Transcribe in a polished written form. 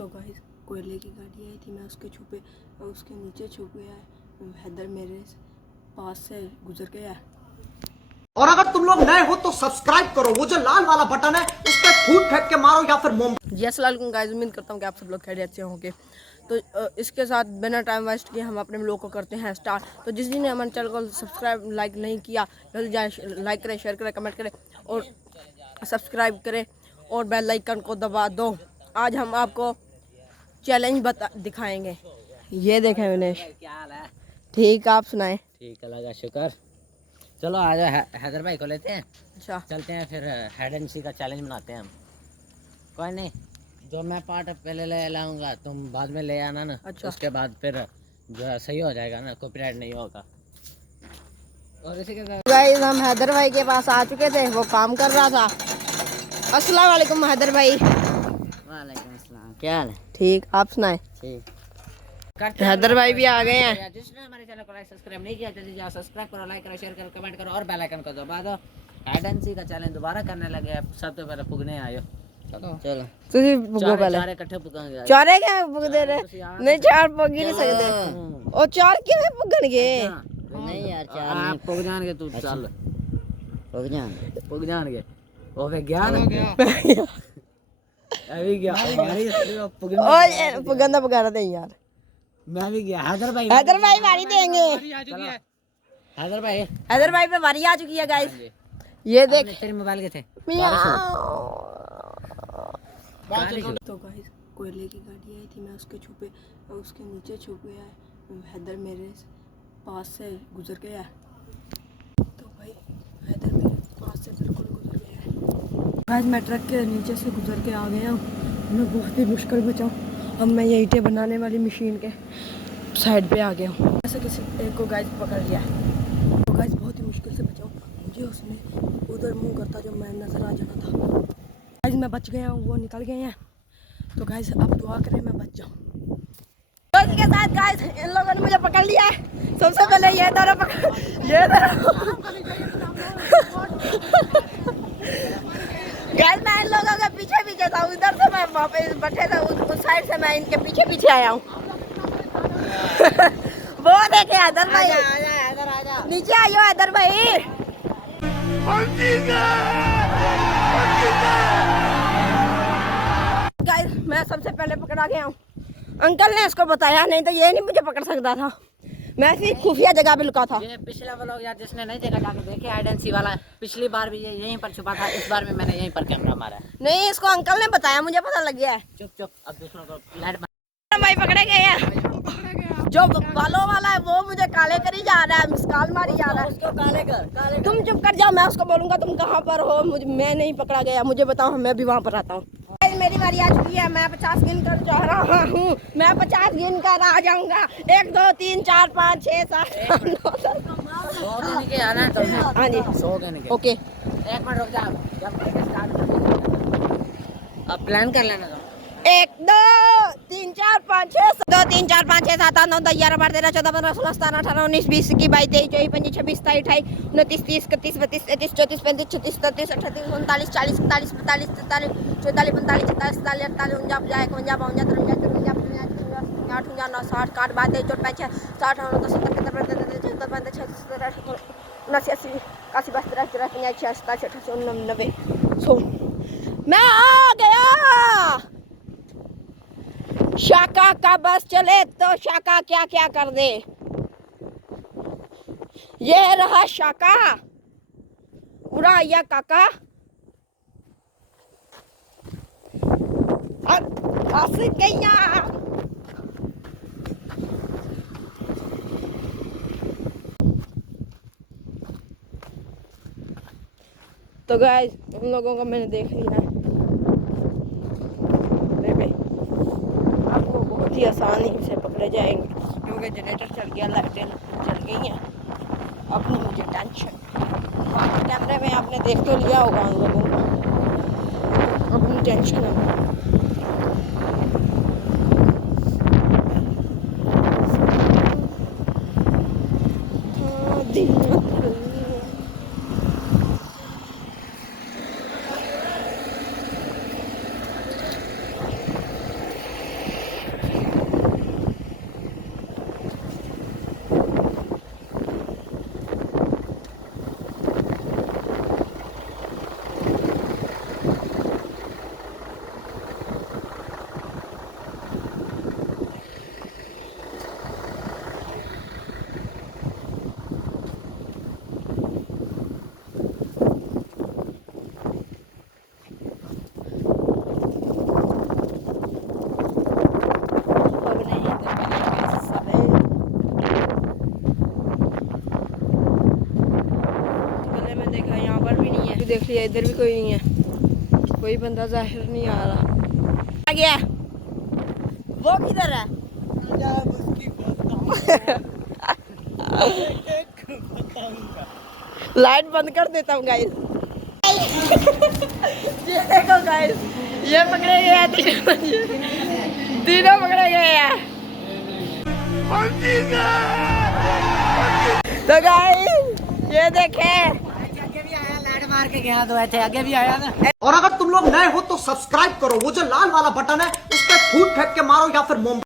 तो गाइस कोयले की गाड़ी आई थी, मैं उसके छुपे और उसके नीचे छुप गया है। हैदर मेरे पास से गुजर गया है। और अगर तुम लोग नए हो तो सब्सक्राइब करो, वो जो लाल वाला बटन है उस पर फूट फेंक के मारो या फिर मोम। जी अस्सलाम वालेकुम गाइस, उम्मीद करता हूँ कि आप सब लोग खैरियत से होंगे। तो इसके साथ बिना टाइम वेस्ट किए हम अपने लोग को करते हैं स्टार्ट। तो जिस दिन ने हमारे चैनल को सब्सक्राइब लाइक नहीं किया, जल्दी जाए लाइक करें, शेयर करें, कमेंट करें और सब्सक्राइब करें और बेल आइकन को दबा दो। आज हम आपको चैलेंज दिखाएंगे। ये देखें विनेश, क्या हाल है? ठीक, आप सुनाएं। ठीक है, लगा शुक्र। चलो आज हैदर भाई को लेते हैं, अच्छा चलते हैं फिर हाइड एंड सीक का चैलेंज बनाते हैं हम। कोई नहीं, जो मैं पार्ट पहले ले लाऊंगा तुम बाद में ले आना ना। अच्छा। उसके बाद फिर जो है सही हो जाएगा ना, कॉपीराइट नहीं होगा। और इसी के साथ गाइस हम हैदर भाई के पास आ चुके थे, वो काम कर रहा था। अस्सलाम वालेकुम हैदर भाई। वालेकुम अस्सलाम, क्या हाल है? ठीक, आप सुनाएं। ठीक। हैदर भाई भी आ गए हैं। जिसने हमारे चैनल को लाइक सब्सक्राइब नहीं किया जल्दी जाओ सब्सक्राइब करो, लाइक करो, शेयर करो, कमेंट करो और बेल आइकन को दबा दो। हाइड एंड सीक का चैलेंज दोबारा करने लगे हैं। सबसे पहले पुगने आयो। चलो चलो तुझे पुगो पहले। चार इकट्ठे पुगेंगे। चारे क्या पुग दे रहे? नहीं, चार पुग ही नहीं सकते। और चार क्यों है पुगनगे? नहीं यार, चार नहीं पुग जाएंगे। तू चल पुग जाएंगे। ओ वे ज्ञान हो गया। अभी क्या हमारी ओए पुगंदा पुगारा दे यार। मैं भी गया। हैदर भाई वारी देंगे। हैदर भाई पे वारी आ चुकी है गाइस। ये देख तेरे मोबाइल के थे। तो गाइस कोयले की गाड़ी आई थी, मैं उसके छुपे और उसके नीचे छुप गया है। हैदर मेरे पास से गुजर गया है। तो भाई हैदर मेरे पास से बिल्कुल गुजर गया है। गाइस मैं ट्रक के नीचे से गुजर के आ गया हूँ। मैं बहुत ही मुश्किल बचा हूँ। अब मैं ये ईंटें बनाने वाली मशीन के साइड पे आ गया हूँ। ऐसे किसी एक को गाइस पकड़ लिया है। तो गाइस बहुत ही मुश्किल से बचा हूँ। मुझे उसने उधर मुंह करता जो मैं नजर आ जाना था। गाइस मैं बच गया हूँ, वो निकल गए हैं। तो गाइस अब दुआ करें मैं बच जाऊँ। तो इसके साथ गाइस इन लोगों ने मुझे पकड़ लिया है। सबसे पहले ये दोनों पकड़, ये गाइस मैं इन लोगों के पीछे पीछे था। उधर से मैं वहाँ पे बैठे था, उस साइड से मैं इनके पीछे पीछे आया हूँ। वो देखे हैदर भाई, आजा नीचे आइयो हैदर भाई। गाइस मैं सबसे पहले पकड़ा गया हूँ। अंकल ने इसको बताया, नहीं तो ये नहीं मुझे पकड़ सकता था। मैं ऐसी खुफिया जगह पे लुका था। ये पिछला व्लॉग यार जिसने नहीं देखा जाके देखे, हाइड एंड सीक वाला। पिछली बार भी ये यहीं पर छुपा था, इस बार भी मैंने यहीं पर कैमरा मारा है। नहीं, इसको अंकल ने बताया, मुझे पता लग गया है। चुप अब दूसरों को लाइट भाई पकड़े गए हैं। जो बालों वाला है वो मुझे काले करी जा रहा है, मिसकाल मारी जा रहा है। उसको काले कर। तुम चुप कर जाओ, मैं उसको बोलूंगा तुम कहाँ पर हो। मैं नहीं पकड़ा गया, मुझे बताओ, मैं भी वहाँ पर आता हूँ। मेरी बारी आ चुकी है, मैं 50 गिन कर जा रहा हूँ। मैं 50 गिन कर आ जाऊंगा। 1 2 3 4 5 6 7 8 9 10। 100 गिन के आना है तुमने। हाँ जी 100 गिन के। ओके। एक मिनट रुक जा, जब स्टार्ट अब प्लान कर लेना। 1 2 3 4 5 6 2 3 4 5 6 7 8 9 10 11 12 13 14 15 16 17 18 19 20 21 22 23 24 25 26 27 28 29 30 31 32 33 34 35 36 37 38 39 40 41 42 43 44 45 46 47 48 49 50 51 52 53 54 55 58 59 60 61 62 63 64 65 66 70 71 72 73 74 85 86 87 88 89 100। मैं आ गया। शाका का बस चले तो शाका क्या क्या कर दे। ये रहा शाका, उड़ा या काका। फंस गया। तो गाइस उन लोगों को मैंने देख लिया है। आप लोग बहुत ही आसानी से पकड़े जाएंगे क्योंकि जनरेटर चल गया, लाइटें चल गई हैं। अपनी मुझे टेंशन। कैमरे में आपने देख तो लिया होगा उन लोगों को, अपनी टेंशन है। लिया, इधर भी कोई नहीं है, कोई बंदा जाहिर नहीं आ रहा। आ गया, वो किधर है? लाइट बंद कर देता हूँ गाइस। ये देखो गाइस, ये पकड़े गए हैं, तीनों पकड़े गए हैं। तो गाइस ये देखे, आगे भी आया, लाइट मार के गया तो ऐसे आगे भी आया ना। और अगर तुम लोग नए हो तो सब्सक्राइब करो, वो जो लाल वाला बटन है उस पर फूट फेंक के मारो या फिर मोम